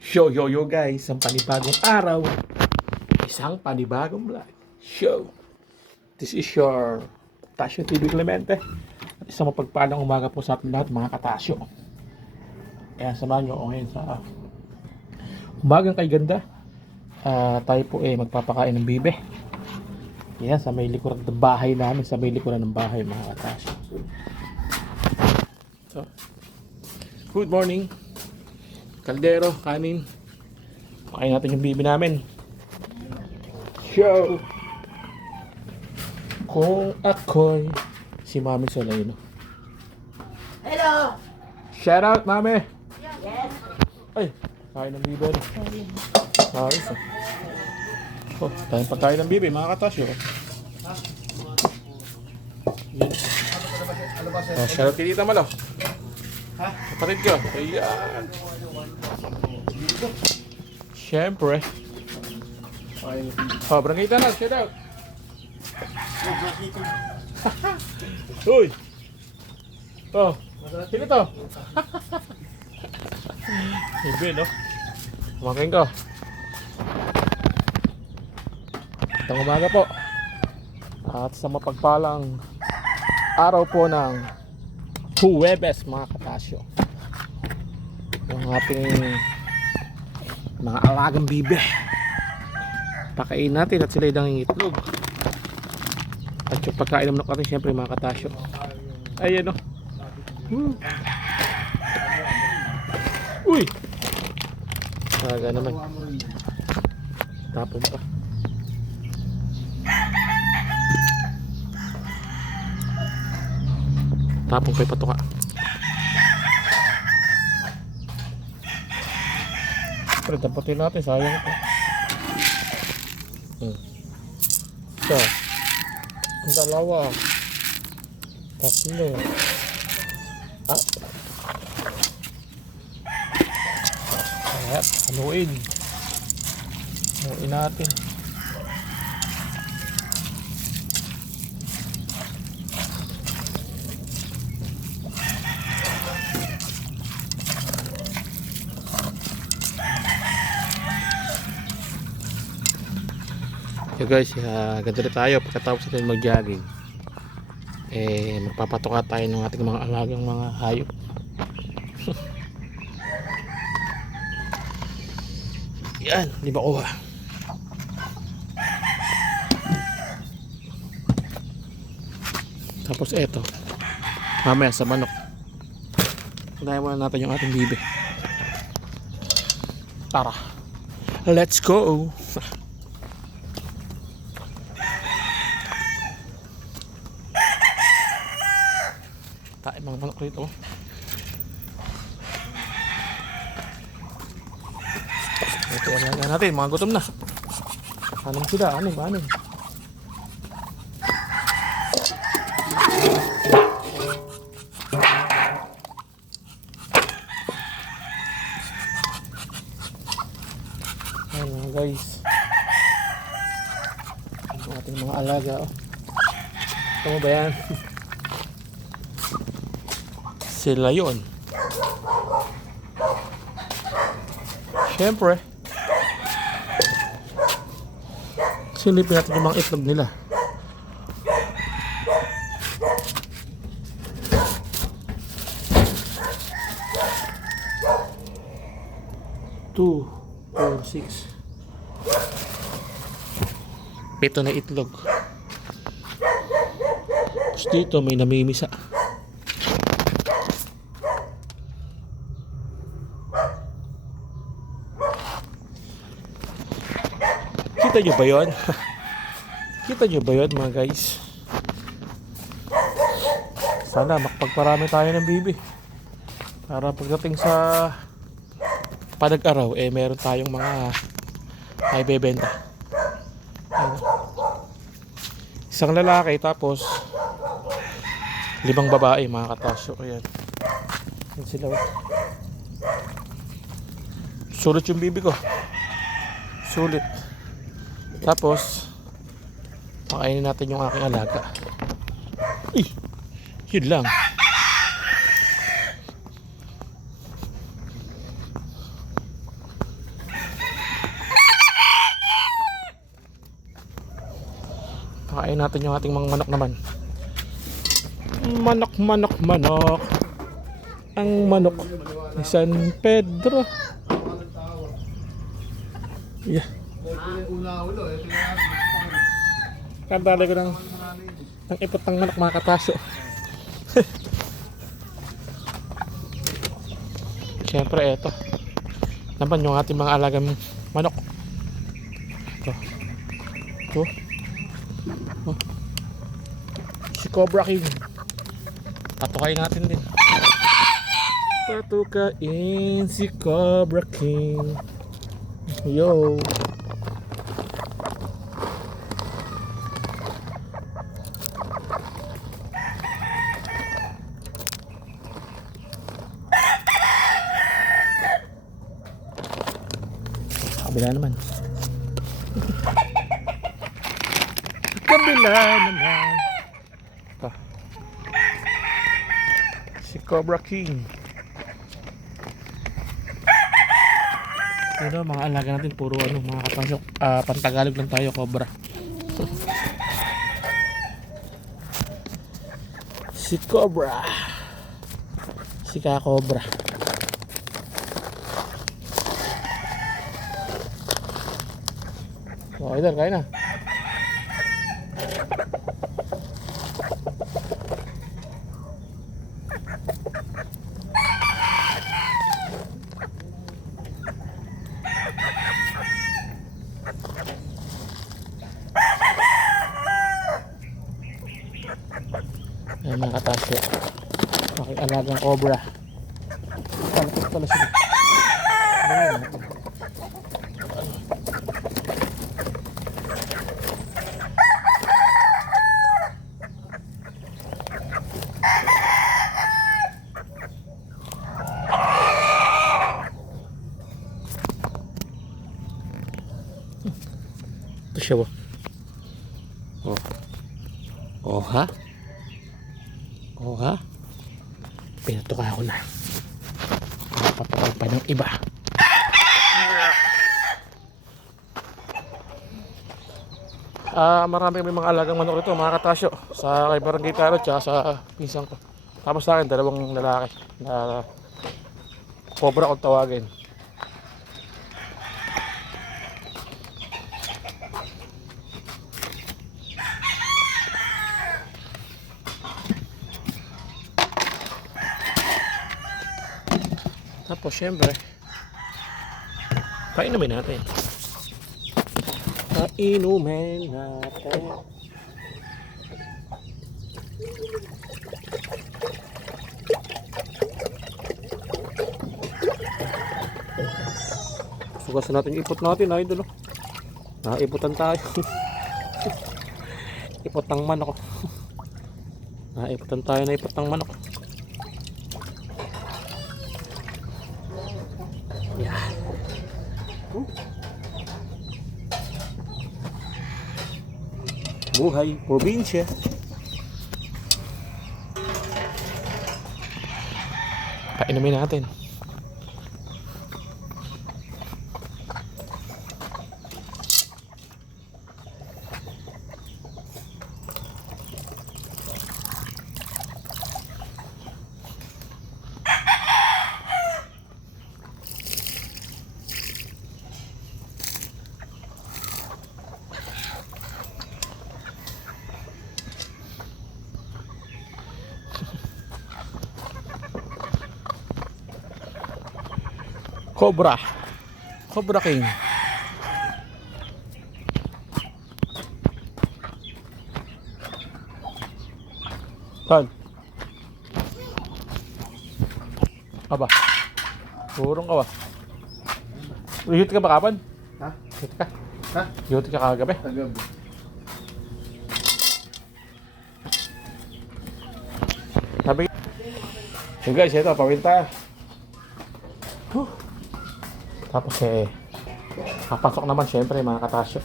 Yo guys, isang panibagong araw, isang panibagong vlog. Show. This is your Tasyo TV Clemente. At isang mapagpalang umaga po sa ating lahat mga katasyo. Kaya samahan nyo ako ngayon sa umagang kay ganda. Tayo po magpapakain ng bibe. Yan, sa may likuran ng bahay namin, sa may likuran ng bahay mga katasyo. So, good morning. Kaldero, kanin. Pakain natin yung bibi namin. Show! Kung ako'y si Mami Solayno. Hello! Shout out, Mami! Yes! Ay, kain ng bibi. Ayos ah. Oh, tayong pagkain ng bibi, mga katasyo. Yan. Oh, shout out kay Tita Malo. Kapatid ko. Ayan. Siyempre. Oh, Barangay Tanag, shout out. Uy! Oh, sino to? Ibe, no? Kumakain ko. Itong umaga po. At sa mapagpalang araw po ng Huwebes, mga katasyo. Yung ating mga alagang bibe. Pakain natin at sila yung itlog. At yung pagkain naman natin siyempre mga katasyo. Ayan o. Uy! Talaga naman. Tapon pa. Tapon pa yung patuka. Pero taputin natin, sayang ito. Isa. Dalawa. Tatlo. Ayan, haluin. Haluin natin. So guys, ganito na tayo pagkatapos natin mag-jogging. Magpapatuka tayo ng ating mga alagang mga hayop. Yan, di ba kuha? Tapos eto, mamaya sa manok. Unahin muna natin yung ating bibe. Tara, let's go! Tayo mga manok rito. Ito na natin, mga gutom na. Anong sila? Anim. Ayan mga guys. Ito ating mga alaga. Ito mo ba yan? Sila yun. Siyempre silipin natin yung mga itlog nila. Two, four, six. 7 na itlog. Tapos dito may namimisa. Kita nyo ba yun? Kita nyo ba yun mga guys? Sana makapagparami tayo ng bibi. Para pagdating sa panag-araw, meron tayong mga ay bebenta. Ayun. Isang lalaki tapos 5 babae mga katasyo. Ayan. Ayan sila. Sulit yung bibi ko. Sulit. Tapos pakainin natin yung aking alaga. Yun lang. Kain natin yung ating mga manok naman. Manok, manok, manok. Ang manok ni San Pedro. Yeah. Kandali ko ng ipot ng manok mga katasyo. Siyempre eto naman yung ating mga alagang manok. Ito. Ito. Oh. Si Cobra King. Patukain natin din. Patukain si Cobra King. Yo. Kabila naman. Kabila naman. Ito. Si Cobra King. Pero mga alaga natin puro mga katasok. Pantagalog lang tayo, Cobra. Si Cobra. Si Ka-Cobra. Oh, idol, kain na. Ayan mga katasyo. Aking alagang Cobra. Palapit pala sila. Ayan. Ito siya ba? Oh. Oh ha? Oh ha? Pinatuka ako na. Patakal pa ng iba. Marami kami mga alagang manok rito mga katasyo. Sa kay Barangay Tarot tsaka sa pinsan ko. Tapos sa akin dalawang lalaki na Cobra kung tawagin. Tapos syempre painumin natin. Painumin natin. Sugasan natin yung ipot natin, idol. Naiputan tayo. Ipot ng manok. Naiputan tayo na ipot ng manok. Yan. Buhay probinsya. Painumin natin. Cobra. Cobra King. Tal. Aba. Purong ka ba? Yut ka ba kapan? Ha? Yut ka? Ha? Yut ka kagabi? Kagabi. Sabi. So guys, ito, pawin tayo. Tapos papasok naman syempre mga katasyo.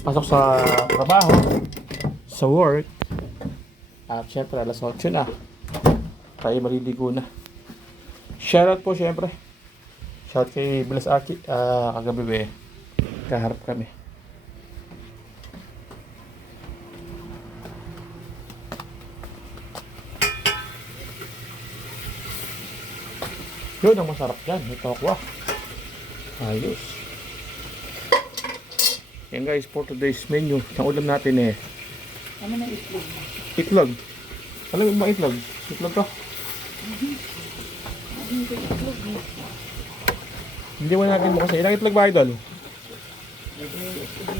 Pasok sa trabaho, sa work. At syempre alas 8 na. Tayo maliligo na. Shoutout po syempre. Shoutout kay Bilas Aki. Kagabi kaharap kami. Yun ang masarap dyan. May tokwa. Ayos. Yan guys, for today's menu. Ang ulam natin Ano na itlog mo? itlog. Alam mo ba itlog? Itlog to. Ano yung itlog mo? Hindi mo natin bukas. Ilang itlog ba idol?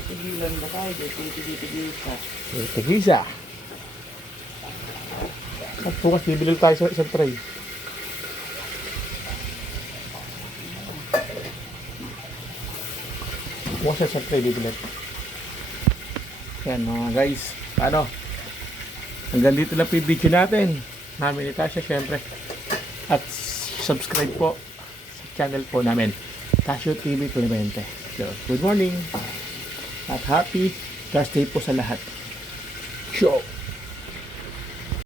Tigilan ba tayo? Tigil ka. Tigisa. At bukas bibili tayo sa isang tray. Bukas sa isang tray bibili. Yan mga guys. Paano? Hanggang dito lang po yung video natin. Namin ni Tasha syempre. At subscribe po sa channel po namin. Tasha TV Clemente. So, good morning. At happy Thursday po sa lahat. Show!